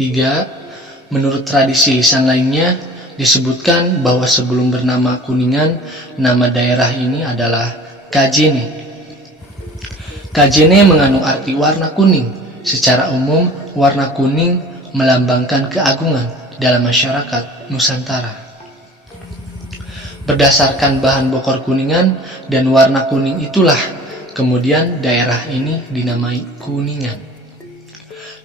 3. Menurut tradisi lisan lainnya, disebutkan bahwa sebelum bernama Kuningan, nama daerah ini adalah Kajene. Kajene mengandung arti warna kuning. Secara umum, warna kuning melambangkan keagungan dalam masyarakat Nusantara. Berdasarkan bahan bokor Kuningan dan warna kuning itulah kemudian daerah ini dinamai Kuningan.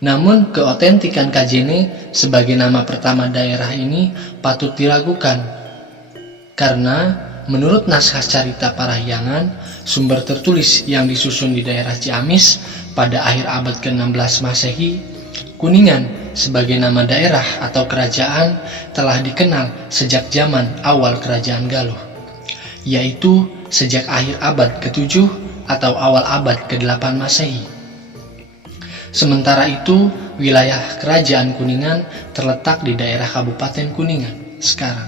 Namun keotentikan Kajene sebagai nama pertama daerah ini patut diragukan, karena menurut naskah carita Parahyangan, sumber tertulis yang disusun di daerah Ciamis pada akhir abad ke-16 Masehi, Kuningan sebagai nama daerah atau kerajaan telah dikenal sejak zaman awal kerajaan Galuh, yaitu sejak akhir abad ke-7 atau awal abad ke-8 Masehi. Sementara itu, wilayah kerajaan Kuningan terletak di daerah Kabupaten Kuningan sekarang.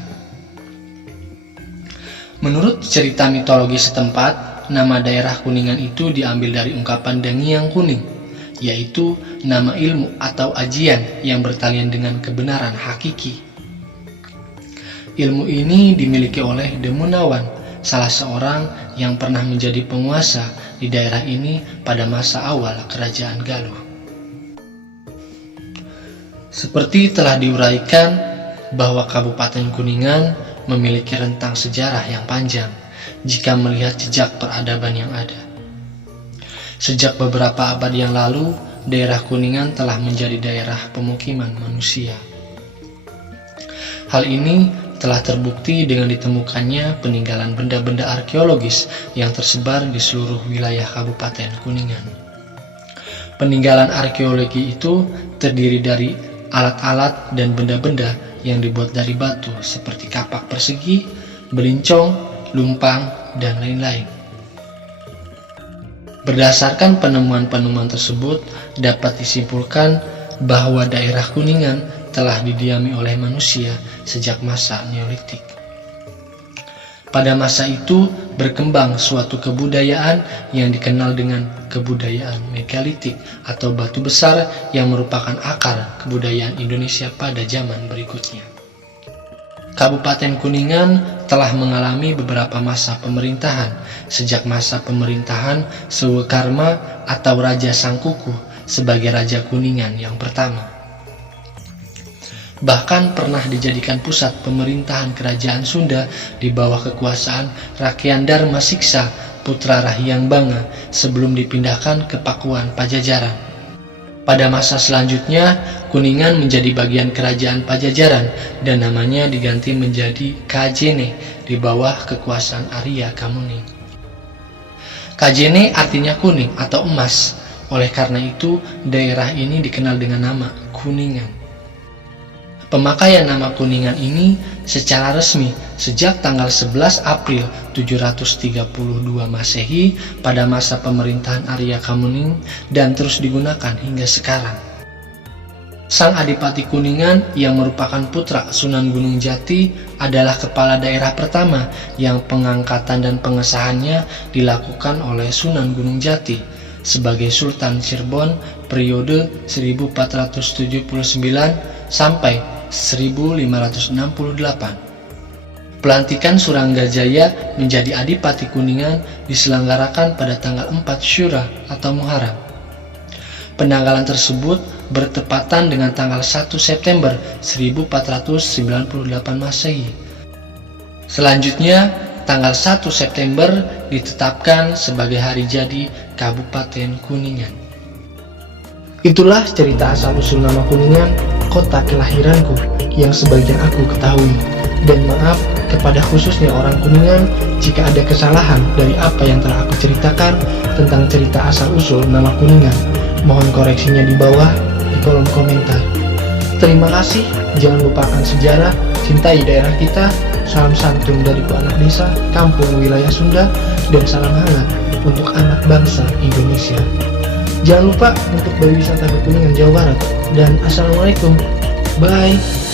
Menurut cerita mitologi setempat, nama daerah Kuningan itu diambil dari ungkapan Dangiang Kuning, yaitu nama ilmu atau ajian yang bertalian dengan kebenaran hakiki. Ilmu ini dimiliki oleh Demunawan, salah seorang yang pernah menjadi penguasa di daerah ini pada masa awal kerajaan Galuh. Seperti telah diuraikan bahwa Kabupaten Kuningan memiliki rentang sejarah yang panjang jika melihat jejak peradaban yang ada. Sejak beberapa abad yang lalu, daerah Kuningan telah menjadi daerah pemukiman manusia. Hal ini telah terbukti dengan ditemukannya peninggalan benda-benda arkeologis yang tersebar di seluruh wilayah Kabupaten Kuningan. Peninggalan arkeologi itu terdiri dari alat-alat dan benda-benda yang dibuat dari batu seperti kapak persegi, belincong, lumpang, dan lain-lain. Berdasarkan penemuan-penemuan tersebut, dapat disimpulkan bahwa daerah Kuningan telah didiami oleh manusia sejak masa Neolitik. Pada masa itu berkembang suatu kebudayaan yang dikenal dengan kebudayaan megalitik atau batu besar yang merupakan akar kebudayaan Indonesia pada zaman berikutnya. Kabupaten Kuningan telah mengalami beberapa masa pemerintahan, sejak masa pemerintahan Sewekarma atau Raja Sangkuku sebagai Raja Kuningan yang pertama. Bahkan pernah dijadikan pusat pemerintahan kerajaan Sunda di bawah kekuasaan Rakyaan Dharma Siksa, putra Rahyang Banga, sebelum dipindahkan ke Pakuan Pajajaran. Pada masa selanjutnya, Kuningan menjadi bagian kerajaan Pajajaran dan namanya diganti menjadi Kajene di bawah kekuasaan Arya Kamuning. Kajene artinya kuning atau emas, oleh karena itu daerah ini dikenal dengan nama Kuningan. Pemakaian nama Kuningan ini secara resmi sejak tanggal 11 April 732 Masehi pada masa pemerintahan Arya Kamuning dan terus digunakan hingga sekarang. Sang Adipati Kuningan yang merupakan putra Sunan Gunung Jati adalah kepala daerah pertama yang pengangkatan dan pengesahannya dilakukan oleh Sunan Gunung Jati sebagai Sultan Cirebon periode 1479 sampai 1568. Pelantikan Suranggajaya menjadi Adipati Kuningan diselenggarakan pada tanggal 4 Syura atau Muharram. Penanggalan tersebut bertepatan dengan tanggal 1 September 1498 Masehi. Selanjutnya, tanggal 1 September ditetapkan sebagai hari jadi Kabupaten Kuningan. Itulah cerita asal-usul nama Kuningan, kota kelahiranku, yang sebagian aku ketahui. Dan maaf kepada khususnya orang Kuningan jika ada kesalahan dari apa yang telah aku ceritakan tentang cerita asal-usul nama Kuningan. Mohon koreksinya di bawah di kolom komentar. Terima kasih, jangan lupakan sejarah, cintai daerah kita, salam santun dariku anak desa, kampung wilayah Sunda, dan salam hangat untuk anak bangsa Indonesia. Jangan lupa untuk berwisata ke Kuningan, Jawa Barat. Dan assalamualaikum. Bye.